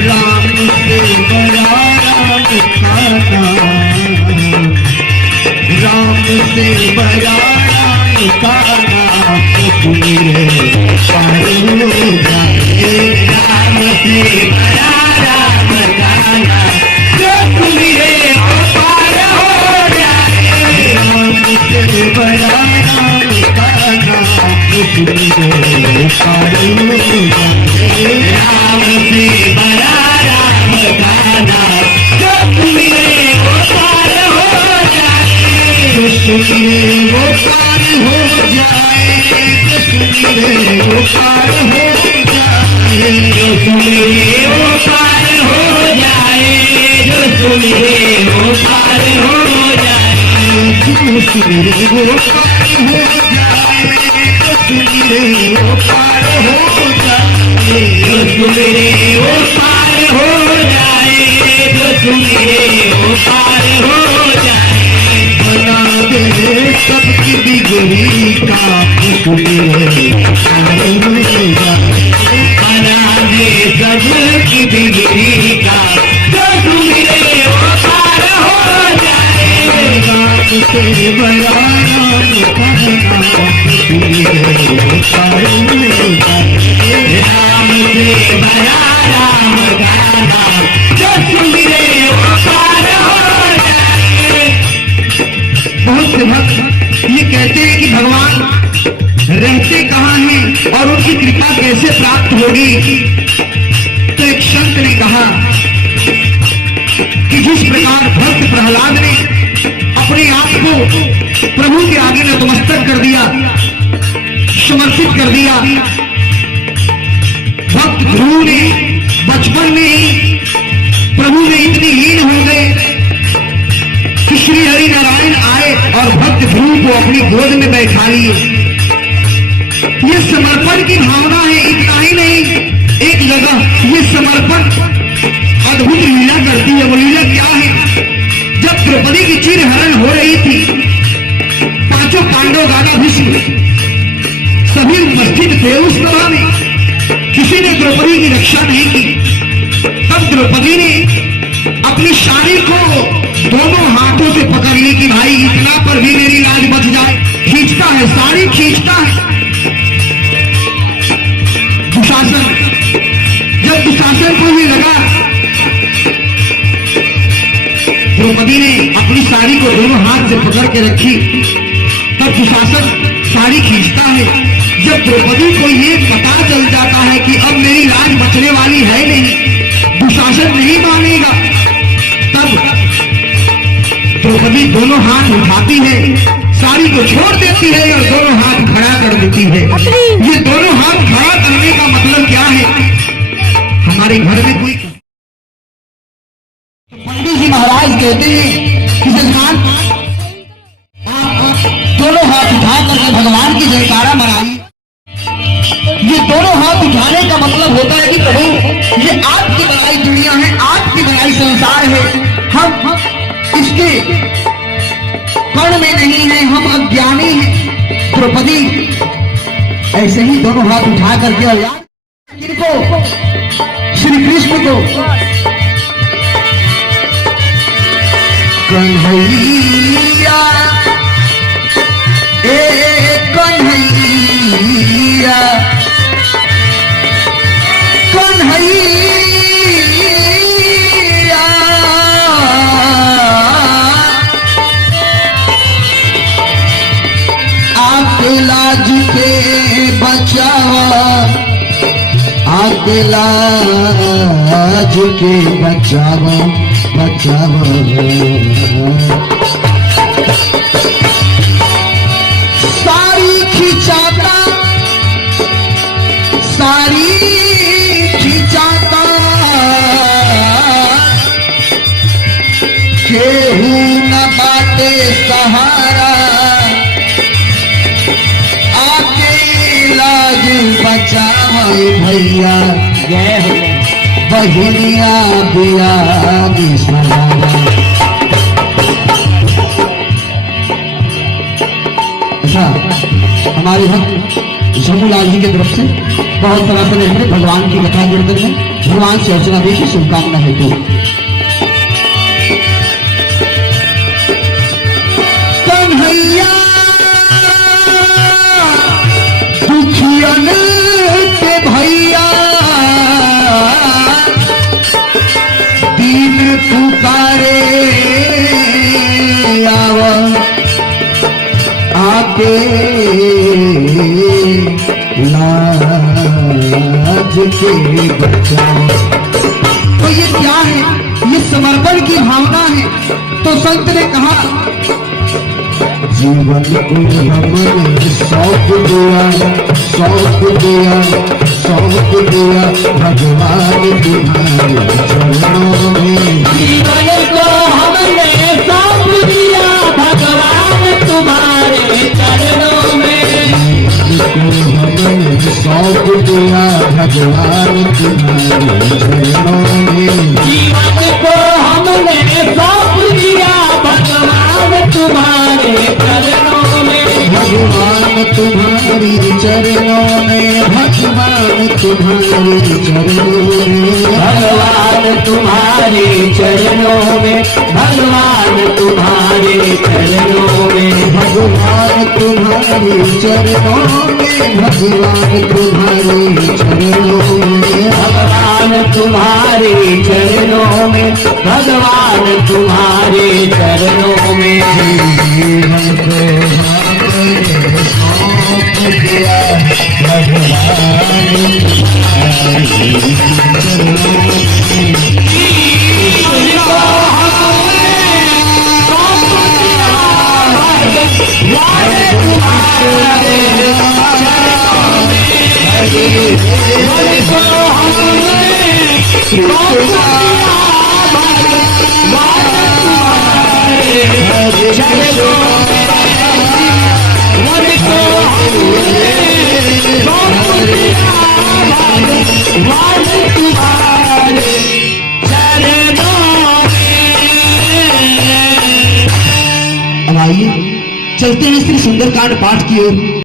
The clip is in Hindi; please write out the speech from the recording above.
राम से बड़ा राम खाना, राम से बड़ा राम खाना, मेरे पार हो जाए। राम से बड़ा राम खाना, मेरे पार हो जाए। राम से बड़ा राम खाना, मेरे पार हो जाए। राम से बड़ा राम खाना, मेरे पार हो जाए। मेरे वो पार हो जाए, मेरे वो पार हो जाए, मेरे वो पार हो जाए, मेरे वो पार हो जाए, मेरे वो पार हो जाए, मेरे वो पार हो जाए, मेरे वो पार हो जाए, मेरे वो पार हो जाए। बना दे सबकी बिगड़ी का, मेरे पार हो जाए। बना दे सबकी बिगड़ी का, मेरे वो पार हो जाए। राम से बड़ा राम खाना, मेरे वो पार हो जाए। राम से बड़ा राम खाना, मेरे वो पार हो जाए। बहुत से भक्त ये कहते हैं कि भगवान रहते कहाँ हैं और उनकी कृपा कैसे प्राप्त होगी। तो एक संत ने कहा कि जिस प्रकार भक्त प्रहलाद ने अपने आप को प्रभु के आगे नतमस्तक कर दिया, समर्पित कर दिया, भक्त ध्रुव ने बचपन में ही प्रभु में इतने लीन हो गए कि श्री हरि नारायण आए और भक्त ध्रुव को अपनी गोद में बैठा लिए। ये समर्पण की भावना है। इतना ही नहीं, एक जगह ये समर्पण अद्भुत लीला करती है। वो लीला क्या है? जब द्रौपदी की चीर हरण हो रही थी, पांचों पांडव गाना भीष्म सभी उपस्थित थे उस सभा में, किसी ने द्रौपदी की रक्षा नहीं की। तब द्रौपदी ने अपनी साड़ी को दोनों हाथों से पकड़ ली कि भाई इतना पर भी मेरी लाज बच जाए। खींचता है, साड़ी खींचता है। दुशासन, जब दुशासन को ये लगा, द्रौपदी ने अपनी साड़ी को दोनों हाथ से पकड़ के रखी, तब दुशासन साड़ी खींचता है। जब द्रौपदी को ये पता चल जाता है कि अब मेरी लाज बचने वाली है नहीं, दुशासन नहीं मानेगा, तब द्रौपदी दोनों हाथ उठाती है, साड़ी को छोड़ देती है और दोनों हाथ खड़ा कर देती है। ये दोनों हाथ खड़ा करने का मतलब क्या है? हमारे घर में कोई पंडित जी महाराज कहते हैं कि जजमान आप दोनों हाथ उठा करके भगवान की जयकारा मनाइए। ये दोनों हाथ उठाने का मतलब होता है कि प्रभु ये आपकी बनाई दुनिया है, आपकी बनाई संसार है, हम इसके कर्ण में नहीं है, हम अज्ञानी हैं। द्रौपदी ऐसे ही दोनों हाथ उठा करके और याद इनको श्री कृष्ण को कन्हैया ए कन्हैया कन्हैया आपके लाज के बचावा, आपके लाज के बचावा बचावा। सारी खिंचाता, सारी खिंचाता, केहू न बाटे सहारा, आके लाज बचावा भैया। जय हो बहिनिया बिया ऐसा हमारे भक्त जमुलाल जी की तरफ से बहुत समय से हमने भगवान की कथा कीर्तन में भगवान से अर्चना दी की शुभकामना हेतु। कन्हैया दुखियन के भैया दीन पुकारे आव आके लाज के बचाओ। तो ये क्या है? ये समर्पण की भावना है। तो संत ने कहा जीवन को हमने सौंप दिया, सौंप दिया, सौंप दिया भगवान तुम्हारे चरणों में। जीवन को हमने सौंप दिया भगवान तुम्हारे चरणों में। हमने सौंप दिया भगवान तुम्हारे चरणों में। जीवन को हमने सौंप दिया भगवान तुम्हारे चरणों में। भगवान तुम्हारी चरणों में, भगवान तुम्हारी चरणों में, भगवान तुम्हारे चरणों में, भगवान तुम्हारे चरणों में, भगवान तुम्हारी चरणों में, भगवान तुम्हारी चरणों में, भगवान तुम्हारे चरणों में, भगवान तुम्हारे चरणों में। जीवन को हमने सौंप दिया भगवान तुम्हारी चरणों में। अब आइए चलते हैं श्री सुंदरकांड पाठ की ओर।